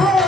Oh!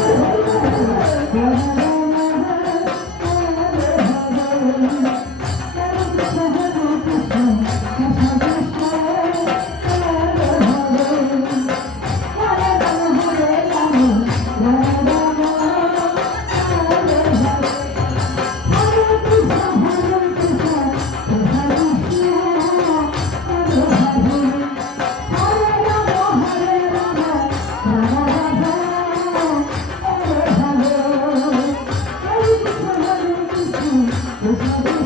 Thank 我 听